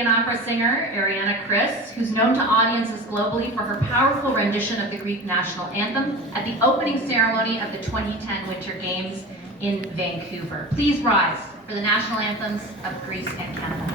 Canadian opera singer, Ariana Chris, who's known to audiences globally for her powerful rendition of the Greek national anthem at the opening ceremony of the 2010 Winter Games in Vancouver. Please rise for the national anthems of Greece and Canada.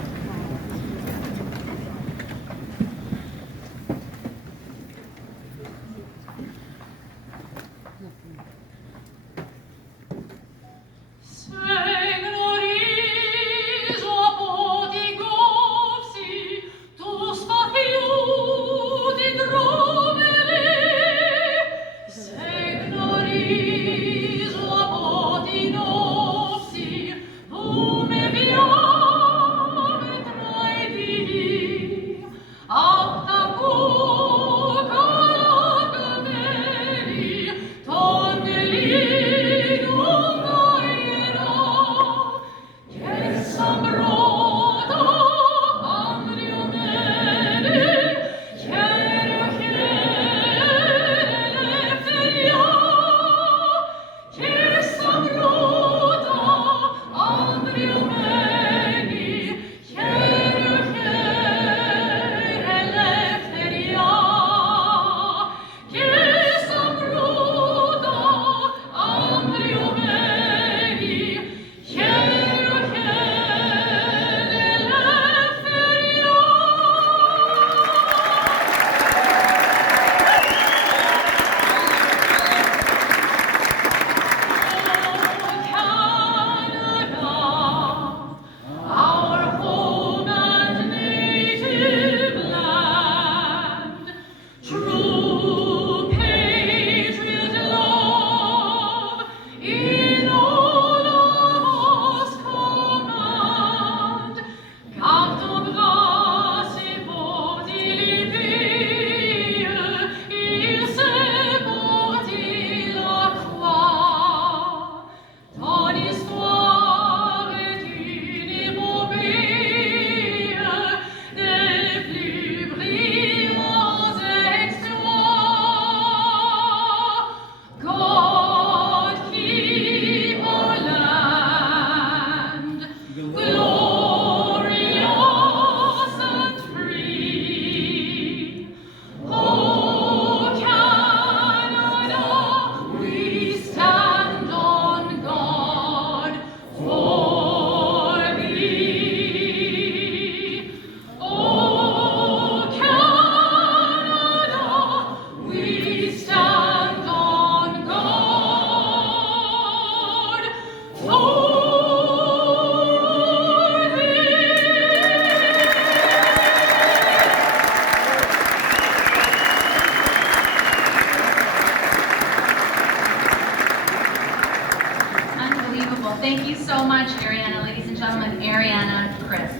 Thank you so much, Ariana. Ladies and gentlemen, Ariana Chris.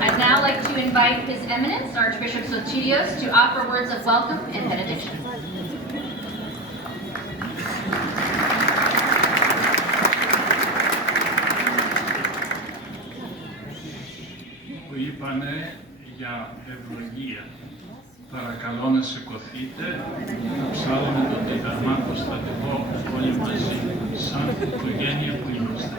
I'd now like to invite His Eminence, Archbishop Sotidios, to offer words of welcome and benediction. Που είπανε για ευλογία. Παρακαλώ να σηκωθείτε, να ψάλουμε τον διδαμάτο στατικό όλοι μαζί, σαν οικογένεια που είμαστε.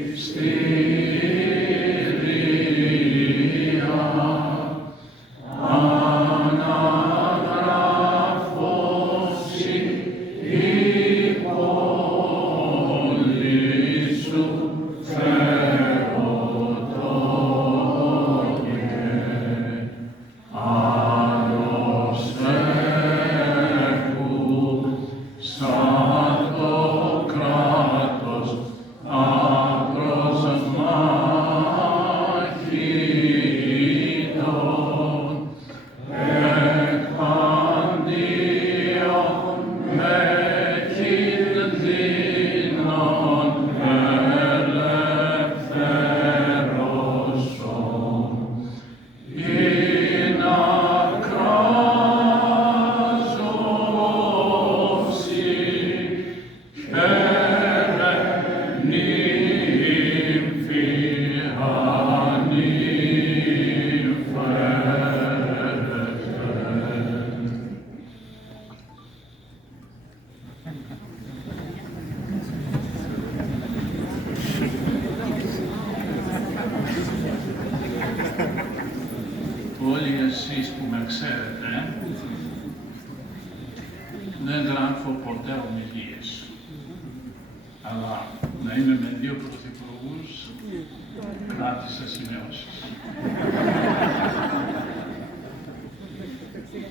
Ευχαριστήρι όλοι εσείς που με ξέρετε, δεν γράφω ποτέ ομιλίες. Αλλά να είμαι με δύο πρωθυπουργούς, κράτησα σημειώσεις.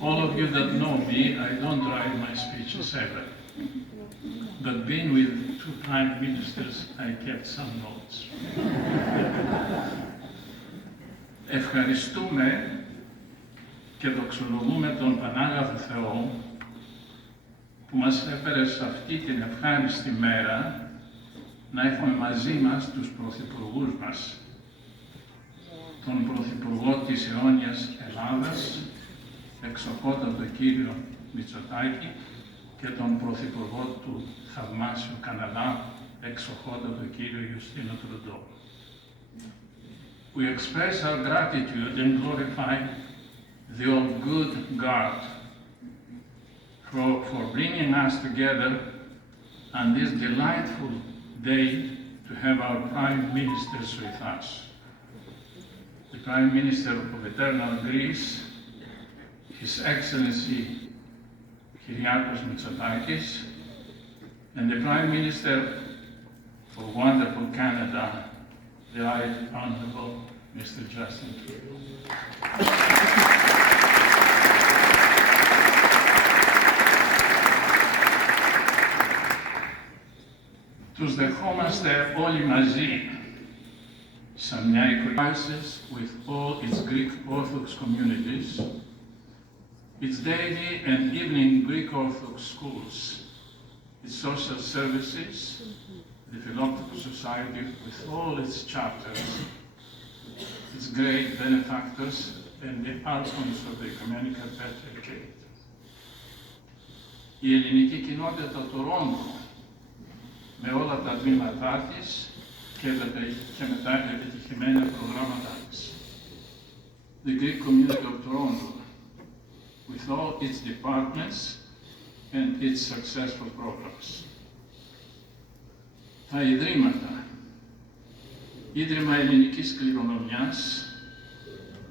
All of you that know me, I don't write my speeches ever. But being with two prime ministers, I kept some notes. Ευχαριστούμε και δοξολογούμε τον Πανάγαθο Θεό που μας έφερε σε αυτή την ευχάριστη μέρα να έχουμε μαζί μας τους πρωθυπουργούς μας, τον Πρωθυπουργό της αιώνιας Ελλάδας, εξοχότατο κύριο Μητσοτάκη, και τον Πρωθυπουργό του θαυμάσιου Καναδά, εξοχότατο κύριο Trudeau. We express our gratitude and glorify the all good God for bringing us together on this delightful day to have our Prime Ministers with us. The Prime Minister of Eternal Greece, His Excellency Kyriakos Mitsotakis, and the Prime Minister for wonderful Canada, the Right Honourable Mr. Justin Trudeau. Τους δεχόμαστε όλοι μαζί σαν μια οικογένεια with all its Greek Orthodox communities, its daily and evening Greek Orthodox schools, its social services, the Philoptical Society with all its chapters, its great benefactors, and the archons of the Ecumenical Patriarchate. Η ελληνική κοινότητα του Τορόντο, με όλα τα τμήματά της και με τα επιτυχημένα προγράμματά της. The Greek community of Toronto, with all its departments and its successful programs. Τα Ιδρύματα, Ίδρυμα Ελληνικής Κληρονομιάς,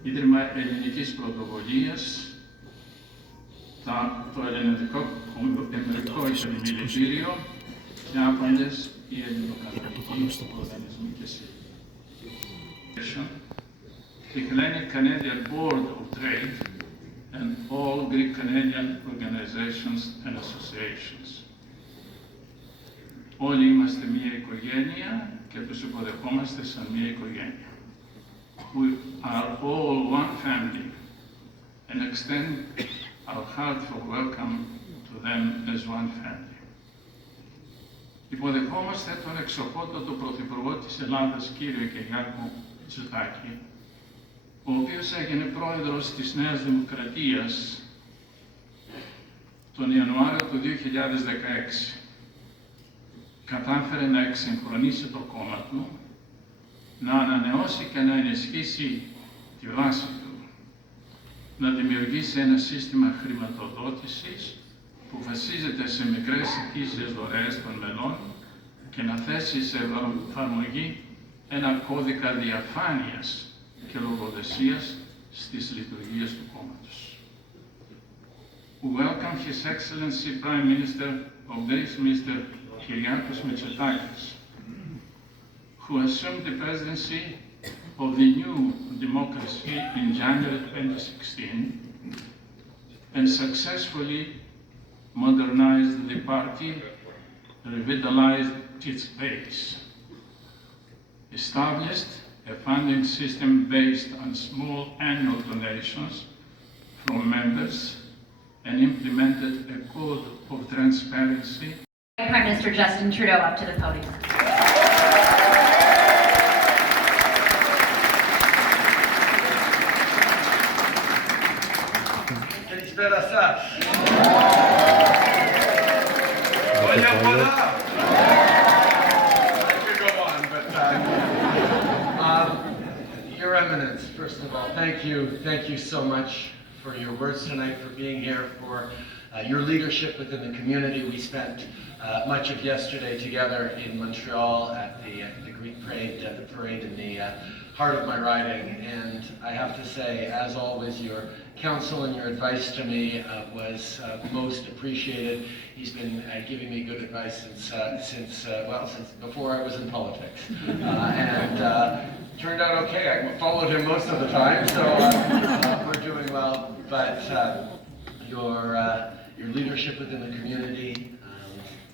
Ίδρυμα Ελληνικής Πρωτοβολίας, το Ελληνικό Επιμελητήριο και άπαντες οι ελληνοκατοικοί οργανισμοί και σύλλογοι. The Hellenic Canadian Board of Trade and all Greek Canadian organizations and associations. Όλοι είμαστε μία οικογένεια και τους υποδεχόμαστε σαν μία οικογένεια. We are all one family and extend our heartfelt welcome to them as one family. Υποδεχόμαστε τον εξοχότατο Πρωθυπουργό της Ελλάδας, κύριο Κυριάκο Μητσοτάκη, ο οποίος έγινε πρόεδρος της Νέας Δημοκρατίας τον Ιανουάριο του 2016. Κατάφερε να εξυγχρονίσει το κόμμα του, να ανανεώσει και να ενισχύσει τη βάση του, να δημιουργήσει ένα σύστημα χρηματοδότησης που βασίζεται σε μικρές ετήσιες δωρεές των μελών και να θέσει σε εφαρμογή ένα κώδικα διαφάνειας και λογοδεσίας στις λειτουργίες του κόμματος. We welcome His Excellency Prime Minister of Greece, Mr. Kyriakos Mitsotakis, who assumed the presidency of the new democracy in January 2016 and successfully modernized the party, revitalized its base, established a funding system based on small annual donations from members, and implemented a code of transparency. Prime Minister Justin Trudeau up to the podium. Καλησπέρα σας. Χρόνια πολλά. I could go on, but Your Eminence, first of all, thank you so much for your words tonight, for being here, for your leadership within the community. We spent much of yesterday together in Montreal at the Greek parade in the heart of my writing, and I have to say, as always, your counsel and your advice to me was most appreciated. He's been giving me good advice since before I was in politics, and turned out okay. I followed him most of the time, so we're doing well. But your leadership within the community,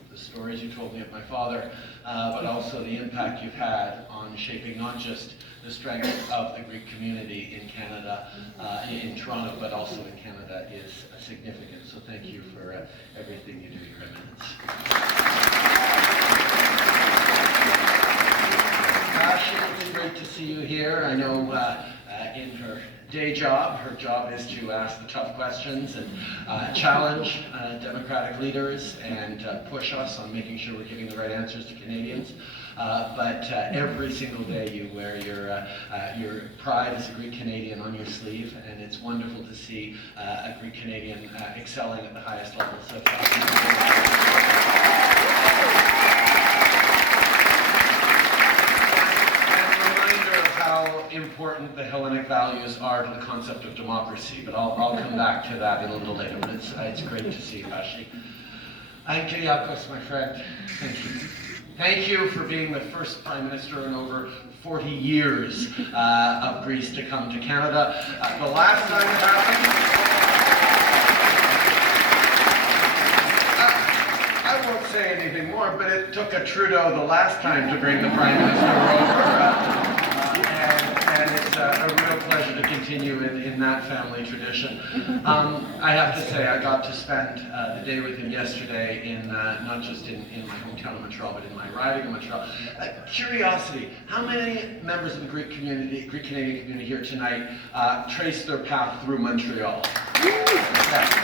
the stories you told me of my father, but also the impact you've had on shaping not just the strength of the Greek community in Canada, in Toronto, but also in Canada is significant. So thank you for everything you do, Your Eminence. It's great to see you here. I know in her day job, her job is to ask the tough questions and challenge democratic leaders and push us on making sure we're giving the right answers to Canadians. But every single day you wear your pride as a Greek Canadian on your sleeve, and it's wonderful to see a Greek Canadian excelling at the highest levels of how important the Hellenic values are to the concept of democracy, but I'll come back to that a little later. But it's great to see you, Bashi. And Kyriakos, my friend, thank you. Thank you for being the first Prime Minister in over 40 years of Greece to come to Canada. The last time it happened, I won't say anything more, but it took a Trudeau the last time to bring the Prime Minister over. And it's a real pleasure to continue in that family tradition. I have to say, I got to spend the day with him yesterday in not just in my hometown of Montreal, but in my riding of Montreal. Curiosity, how many members of the Greek Canadian community here tonight trace their path through Montreal? Yeah.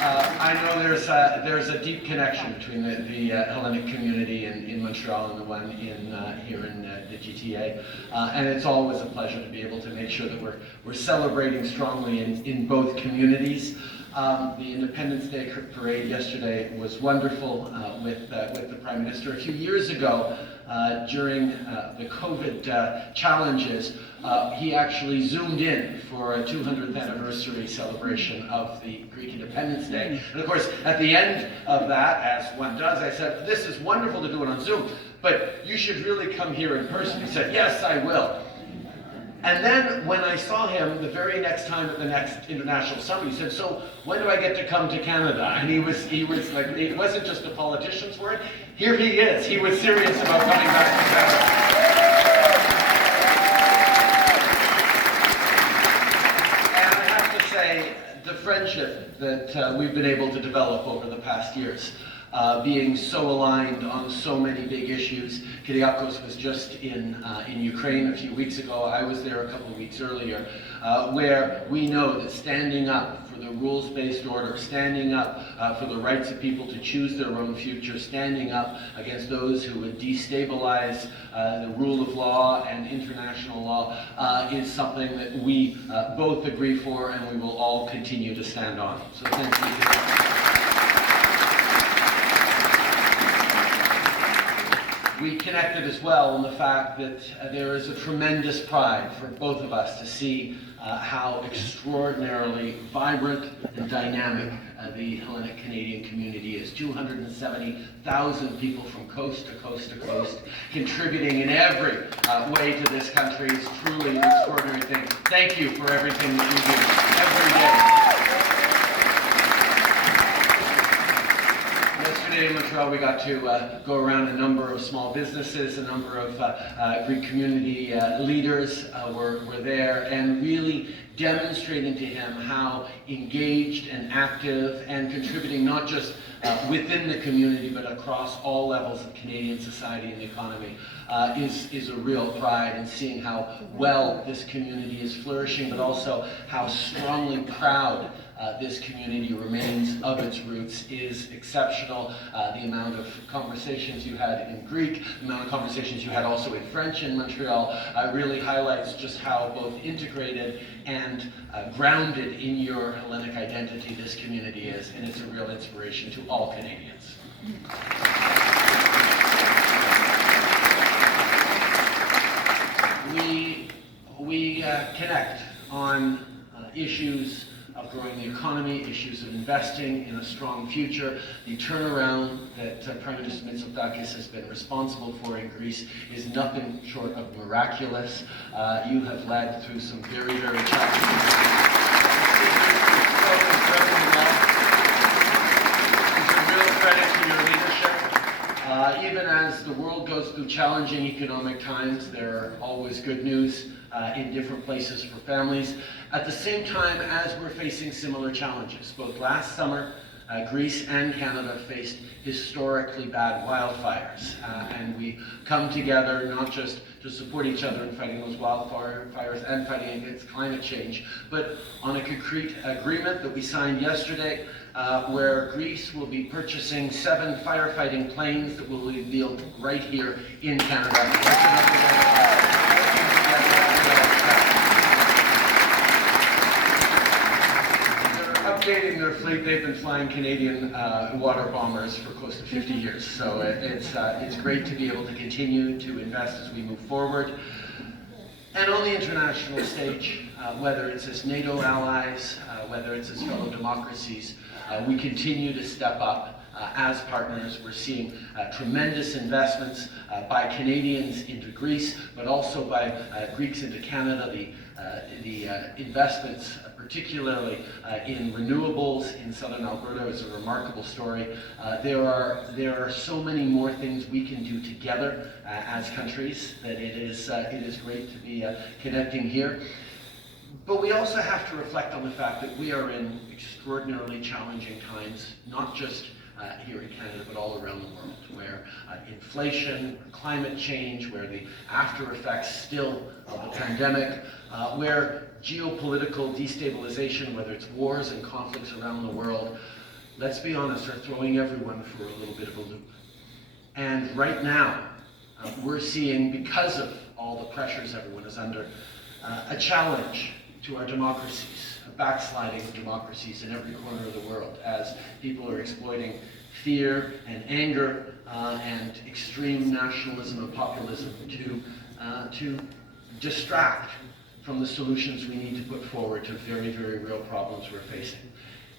I know there's a deep connection between the Hellenic community in Montreal and the one here in the GTA, and it's always a pleasure to be able to make sure that we're celebrating strongly in both communities. The Independence Day parade yesterday was wonderful with the Prime Minister. A few years ago, during the COVID challenges, he actually zoomed in for a 200th anniversary celebration of the Greek Independence Day. And of course, at the end of that, as one does, I said, this is wonderful to do it on Zoom, but you should really come here in person. He said, yes, I will. And then when I saw him the very next time at the next international summit, he said, so when do I get to come to Canada? And he was like, it wasn't just a politician's word. Here he is. He was serious about coming back to Canada. And I have to say, the friendship that we've been able to develop over the past years, being so aligned on so many big issues. Kyriakos was just in Ukraine a few weeks ago. I was there a couple of weeks earlier, where we know that standing up for the rules-based order, standing up for the rights of people to choose their own future, standing up against those who would destabilize the rule of law and international law is something that we both agree for, and we will all continue to stand on. So thank you. We connected as well in the fact that there is a tremendous pride for both of us to see how extraordinarily vibrant and dynamic the Hellenic Canadian community is. 270,000 people from coast to coast to coast, contributing in every way to this country. Is truly an extraordinary thing. Thank you for everything that you do every day. Yesterday in Montreal, we got to go around a number of small businesses, a number of Greek community leaders were there, and really demonstrating to him how engaged and active and contributing not just within the community but across all levels of Canadian society and the economy is a real pride in seeing how well this community is flourishing, but also how strongly proud this community remains of its roots is exceptional. The amount of conversations you had in Greek, the amount of conversations you had also in French in Montreal really highlights just how both integrated and grounded in your Hellenic identity this community is, and it's a real inspiration to all Canadians. we connect on issues of growing the economy, issues of investing in a strong future. The turnaround that Prime Minister Mitsotakis has been responsible for in Greece is nothing short of miraculous. You have led through some very, very challenging times. It's a real credit to your leadership. Even as the world goes through challenging economic times, there are always good news in different places for families. At the same time as we're facing similar challenges, both last summer, Greece and Canada faced historically bad wildfires. And we come together not just to support each other in fighting those wildfires and fighting against climate change, but on a concrete agreement that we signed yesterday, where Greece will be purchasing 7 firefighting planes that will be built right here in Canada. They're updating their fleet. They've been flying Canadian water bombers for close to 50 years. So it's great to be able to continue to invest as we move forward. And on the international stage, whether it's as NATO allies, whether it's as fellow democracies, we continue to step up as partners. We're seeing tremendous investments by Canadians into Greece, but also by Greeks into Canada. The investments, particularly in renewables in southern Alberta, is a remarkable story. There are so many more things we can do together as countries that it is great to be connecting here. But we also have to reflect on the fact that we are in extraordinarily challenging times, not just here in Canada, but all around the world, where inflation, climate change, where the after effects still of the pandemic, where geopolitical destabilization, whether it's wars and conflicts around the world, let's be honest, are throwing everyone for a little bit of a loop. And right now, we're seeing, because of all the pressures everyone is under, a challenge to our democracies, a backsliding of democracies in every corner of the world, as people are exploiting fear and anger and extreme nationalism and populism to distract from the solutions we need to put forward to very, very real problems we're facing.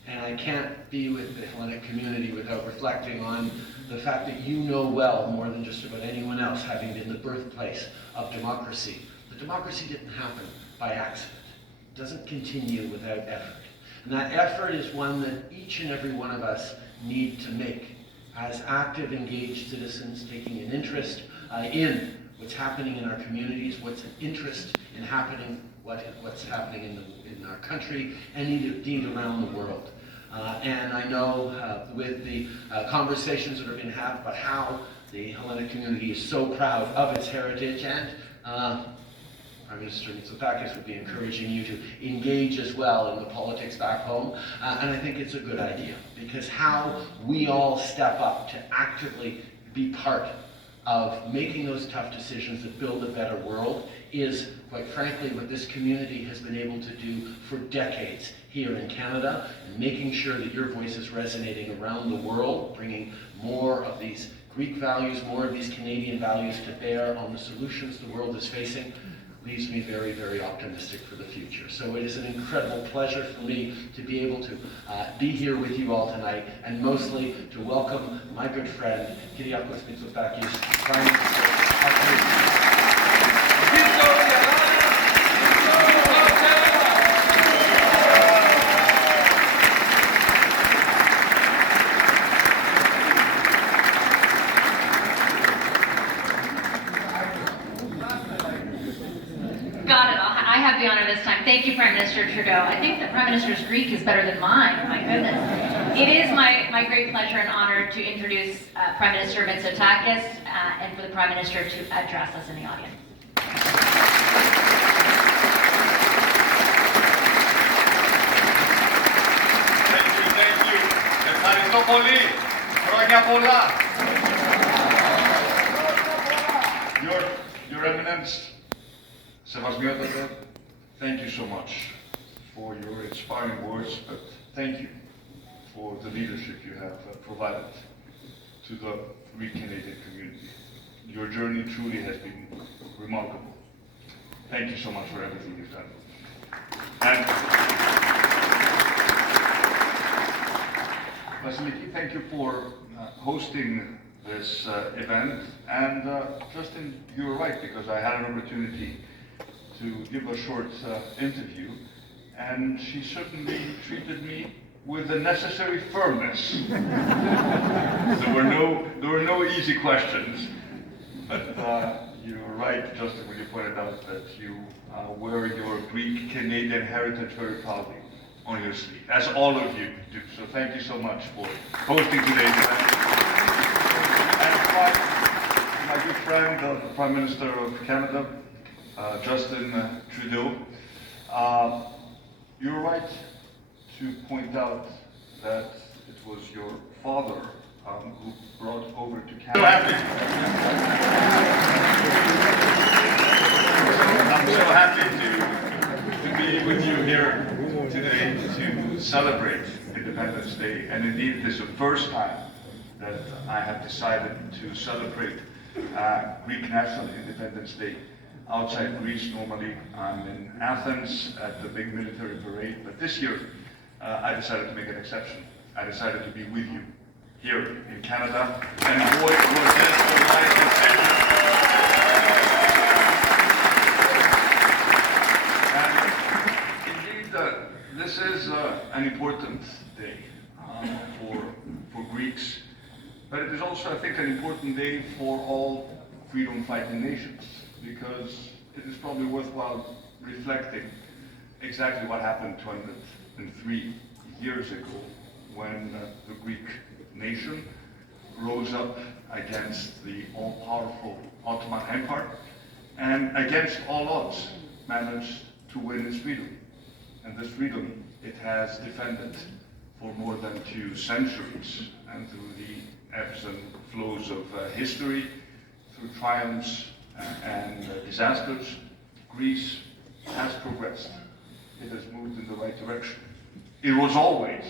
And I can't be with the Hellenic community without reflecting on the fact that you know well, more than just about anyone else, having been the birthplace of democracy, that democracy didn't happen by accident. It doesn't continue without effort. And that effort is one that each and every one of us need to make as active, engaged citizens, taking an interest in what's happening in our communities, what's an interest in what's happening in our country, and indeed around the world. And I know with the conversations that are being had about how the Hellenic community is so proud of its heritage, and Prime Minister Mitsotakis would be encouraging you to engage as well in the politics back home. And I think it's a good idea, because how we all step up to actively be part of making those tough decisions that build a better world is, quite frankly, what this community has been able to do for decades here in Canada, and making sure that your voice is resonating around the world, bringing more of these Greek values, more of these Canadian values to bear on the solutions the world is facing, leaves me very, very optimistic for the future. So it is an incredible pleasure for me to be able to be here with you all tonight, and mostly to welcome my good friend, Kyriakos Mitsotakis, Prime Minister of Greece. Got it. I have the honor this time. Thank you, Prime Minister Trudeau. I think that Prime Minister's Greek is better than mine. My goodness. It is my great pleasure and honor to introduce Prime Minister Mitsotakis and for the Prime Minister to address us in the audience. Thank you. Ευχαριστώ πολύ. Χρόνια πολλά. Your Eminence, Sevasmiotata, thank you so much for your inspiring words, but thank you for the leadership you have provided to the Greek Canadian community. Your journey truly has been remarkable. thank you so much for everything you've done. And Vasiliki, thank you for hosting this event. And Justin, you were right, because I had an opportunity to give a short interview, and she certainly treated me with the necessary firmness. There were no easy questions, but you were right, Justin, when you pointed out that you wear your Greek-Canadian heritage very proudly on your sleeve, as all of you do. So thank you so much for hosting today's event. And my good friend, the Prime Minister of Canada, Justin Trudeau, you were right to point out that it was your father who brought over to Canada. So happy. I'm so happy to be with you here today to celebrate Independence Day, and indeed it is the first time that I have decided to celebrate Greek National Independence Day outside Greece. Normally I'm in Athens at the big military parade, but this year I decided to make an exception. I decided to be with you here in Canada, and boy, was this the right decision. And indeed, this is an important day for Greeks, but it is also, I think, an important day for all freedom-fighting nations, because it is probably worthwhile reflecting exactly what happened 203 years ago when the Greek nation rose up against the all-powerful Ottoman Empire and against all odds managed to win its freedom. And this freedom it has defended for more than 2 centuries, and through the ebbs and flows of history, through triumphs and disasters, Greece has progressed. It has moved in the right direction. It was always,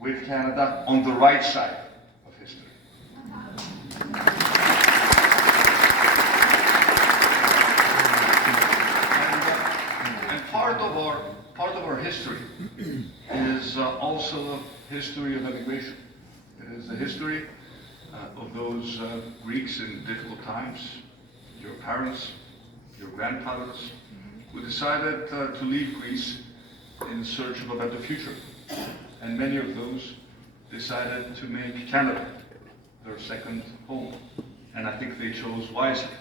with Canada, on the right side of history. And part of our history is also a history of immigration. It is the history of those Greeks in difficult times, your parents, your grandfathers, who decided to leave Greece in search of a better future. And many of those decided to make Canada their second home. And I think they chose wisely,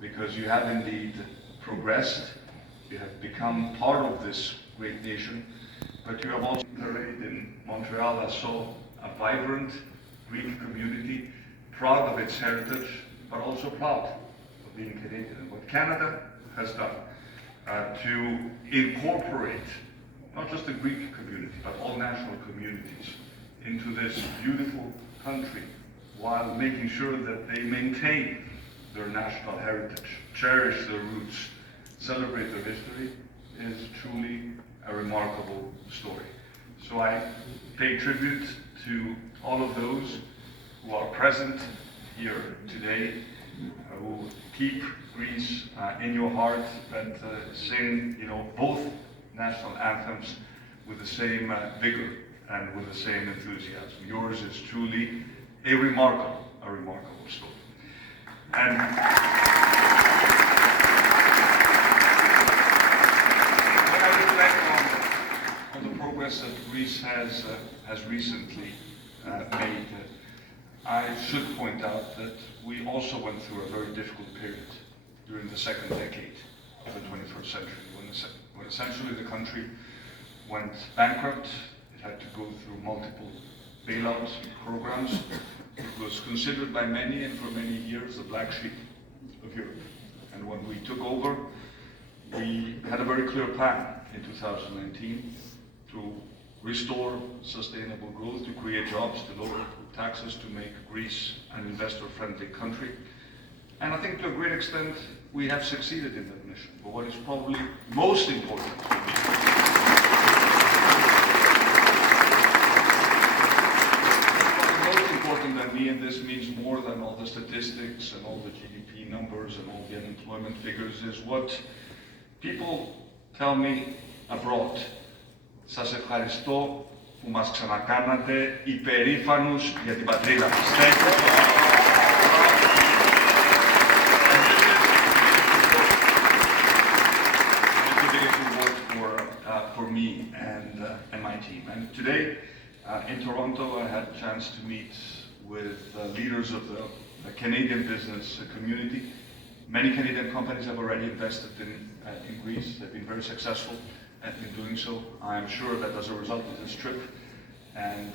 because you have indeed progressed, you have become part of this great nation, but you have also parade in Montreal. I saw a vibrant Greek community, proud of its heritage, but also proud of being Canadian. And what Canada has done to incorporate not just the Greek community, but all national communities into this beautiful country, while making sure that they maintain their national heritage, cherish their roots, celebrate their history, is truly a remarkable story. So I pay tribute to all of those who are present here today, who keep Greece in your heart, and sing, both national anthems with the same vigor and with the same enthusiasm. Yours is truly a remarkable story. And when I reflect on the progress that Greece has recently made, I should point out that we also went through a very difficult period during the second decade of the 21st century, when essentially the country went bankrupt. It had to go through multiple bailout programs. It was considered by many, and for many years, the black sheep of Europe. And when we took over, we had a very clear plan in 2019 to restore sustainable growth, to create jobs, to lower taxes, to make Greece an investor-friendly country. And I think to a great extent, we have succeeded in that mission. But what is probably most important to me, than me, and this means more than all the statistics and all the GDP numbers and all the unemployment figures, is what People tell me abroad, σας ευχαριστώ που μας ξανακάνατε υπερήφανους για την πατρίδα μας. Thank you so much. For me and my team. And today in Toronto, I had a chance to meet with leaders of the Canadian business community. Many Canadian companies have already invested in Greece. They've been very successful in doing so. I am sure that as a result of this trip and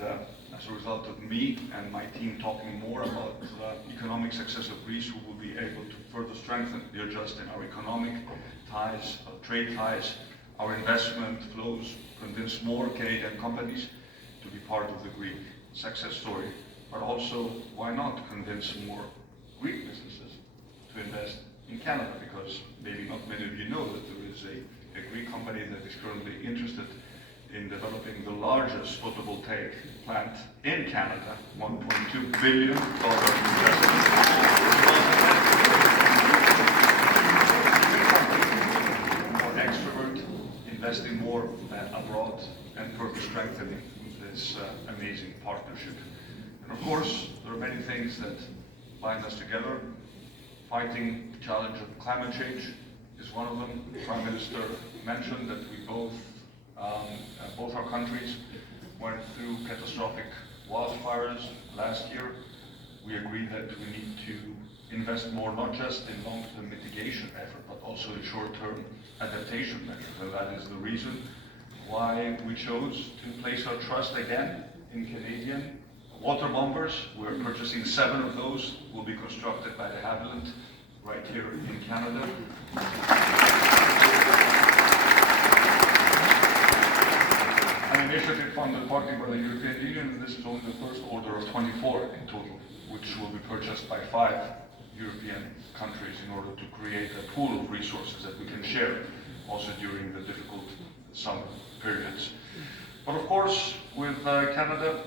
as a result of me and my team talking more about the economic success of Greece, we will be able to further strengthen the adjust in our economic ties, trade ties, our investment flows, convince more Canadian companies to be part of the Greek success story, but also, why not convince more Greek businesses to invest in Canada, because maybe not many of you know that there is a Greek company that is currently interested in developing the largest photovoltaic plant in Canada, $1.2 billion investment. Investing more abroad and further strengthening this amazing partnership. And of course, there are many things that bind us together. Fighting the challenge of climate change is one of them. The Prime Minister mentioned that we both our countries went through catastrophic wildfires last year. We agreed that we need to invest more, not just in long-term mitigation effort, but also in short-term adaptation measures. And that is the reason why we chose to place our trust again in Canadian water bombers. We're purchasing 7 of those, will be constructed by the Havilland right here in Canada. An initiative funded partly by the European Union, and this is only the first order of 24 in total, which will be purchased by 5 European countries in order to create a pool of resources that we can share also during the difficult summer periods. But of course, with Canada,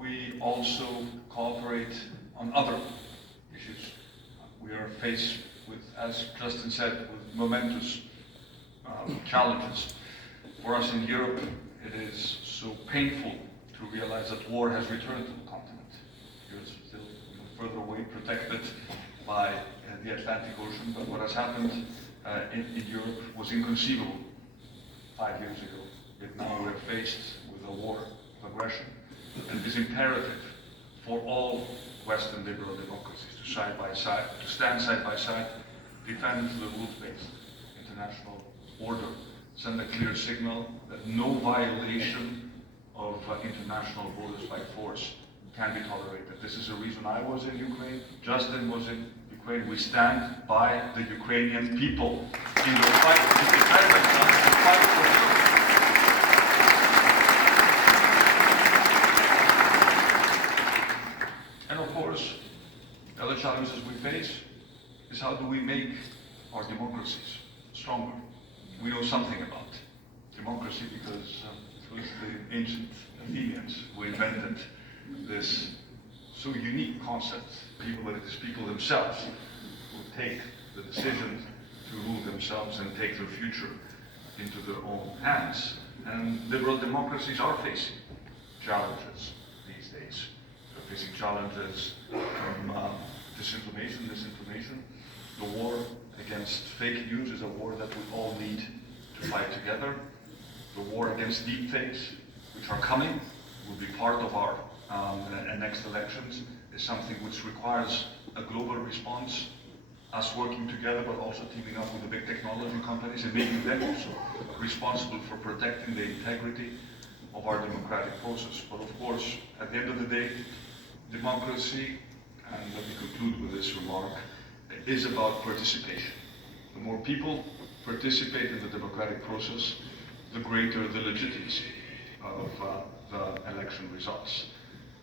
we also cooperate on other issues. We are faced with, as Justin said, with momentous challenges. For us in Europe, it is so painful to realize that war has returned to the continent. You're still further away, protected by the Atlantic Ocean, but what has happened in Europe was inconceivable 5 years ago. Yet now we're faced with a war of aggression. And it is imperative for all Western liberal democracies to stand side by side, defend the rules-based international order, send a clear signal that no violation of international borders by force can be tolerated. This is the reason I was in Ukraine, Justin was in Ukraine. We stand by the Ukrainian people in the fight to defend themselves and fight for freedom. And of course, the other challenges we face is how do we make our democracies stronger. We know something about democracy because it was the ancient Athenians who invented this so unique concept. That it is people themselves who take the decision to rule themselves and take their future into their own hands. And liberal democracies are facing challenges these days. They're facing challenges from disinformation. The war against fake news is a war that we all need to fight together. The war against deepfakes, which are coming, will be part of our next elections, is something which requires a global response, us working together, but also teaming up with the big technology companies and making them also responsible for protecting the integrity of our democratic process. But of course, at the end of the day, democracy, and let me conclude with this remark, is about participation. The more people participate in the democratic process, the greater the legitimacy of the election results.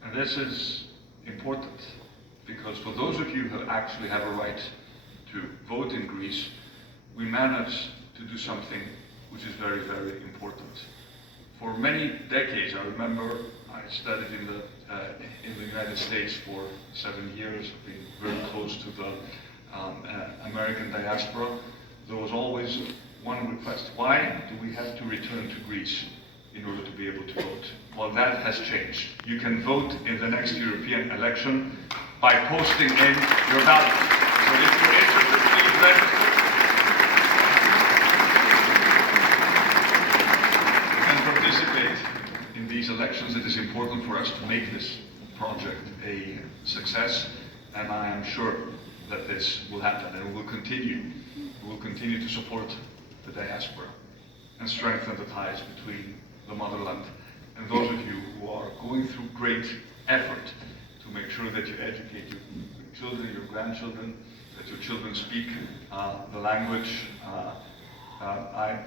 And this is important because for those of you who actually have a right to vote in Greece, we managed to do something which is very, very important. For many decades, I remember I studied in the United States for 7 years, I've been very close to the American diaspora. There was always one request. Why do we have to return to Greece in order to be able to vote? Well, that has changed. You can vote in the next European election by posting in your ballot. So if you're interested, please register and participate in these elections. It is important for us to make this project a success, and I am sure that this will happen, and we will continue. We will continue to support the diaspora and strengthen the ties between the motherland and those of you who are going through great effort to make sure that you educate your children, your grandchildren, that your children speak the language. I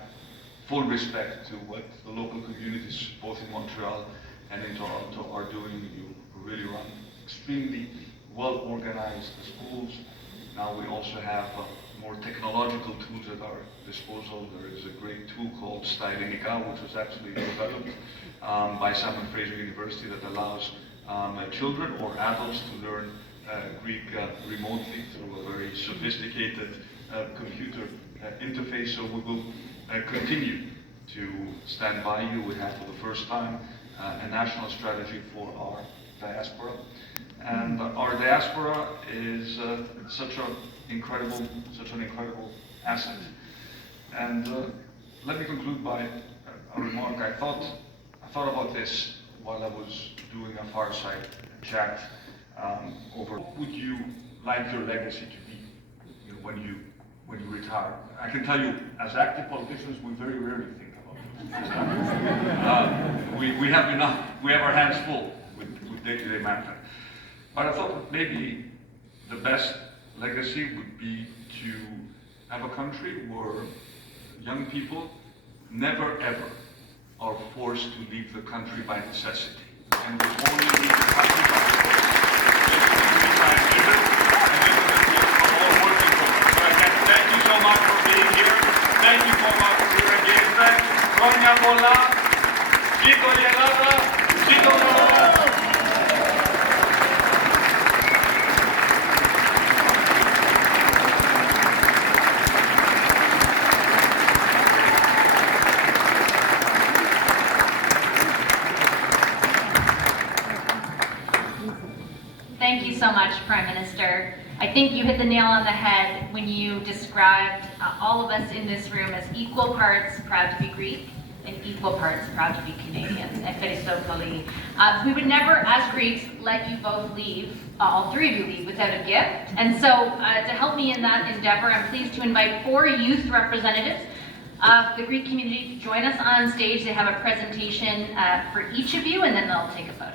full respect to what the local communities, both in Montreal and in Toronto, are doing. You really run extremely well-organized schools. Now we also have more technological tools at our disposal. There is a great tool called Stylenica, which was actually developed by Simon Fraser University, that allows children or adults to learn Greek remotely through a very sophisticated computer interface. So we will continue to stand by you. We have for the first time a national strategy for our diaspora. And our diaspora is such an incredible asset. And let me conclude by a remark. I thought about this while I was doing a fireside chat over. What would you like your legacy to be, when you retire? I can tell you, as active politicians, we very rarely think about it. We have our hands full with day-to-day matters. But I thought that maybe the best legacy would be to have a country where young people never ever are forced to leave the country by necessity, and will only leave the country by choice. This is the from all working for us. So again, thank you so much for being here. Thank you so much for your engagement. Χρόνια πολλά. Ζήτω η Ελλάδα. Ζήτω η Ελλάδα. Thank you so much, Prime Minister. I think you hit the nail on the head when you described all of us in this room as equal parts proud to be Greek and equal parts proud to be Canadians. We would never, as Greeks, let you both leave, all three of you leave, without a gift. And so to help me in that endeavor, I'm pleased to invite 4 youth representatives of the Greek community to join us on stage. They have a presentation for each of you, and then they'll take a photo.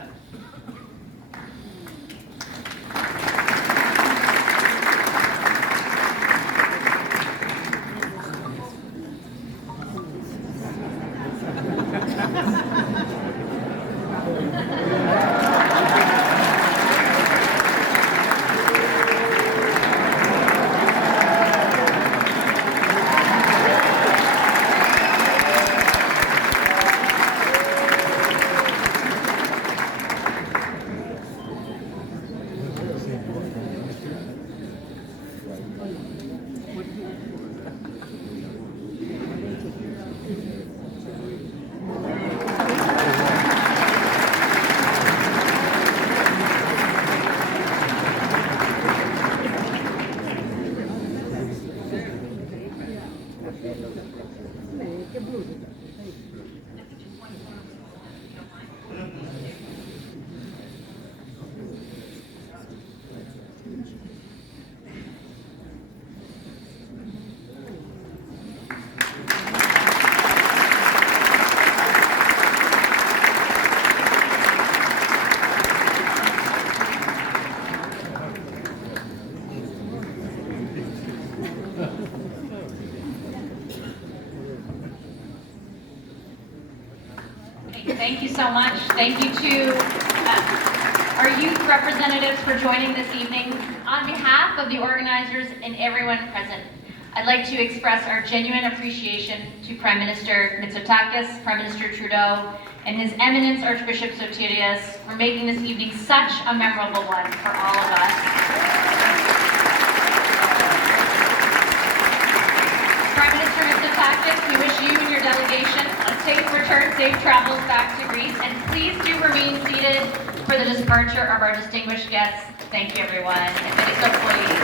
Thank you so much. Thank you to our youth representatives for joining this evening. On behalf of the organizers and everyone present, I'd like to express our genuine appreciation to Prime Minister Mitsotakis, Prime Minister Trudeau, and His Eminence Archbishop Sotirios for making this evening such a memorable one for all of us. Prime Minister Mitsotakis Mitsotakis, we wish you and your delegation a safe return, safe travels back to Greece, and please do remain seated for the departure of our distinguished guests. Thank you, everyone. And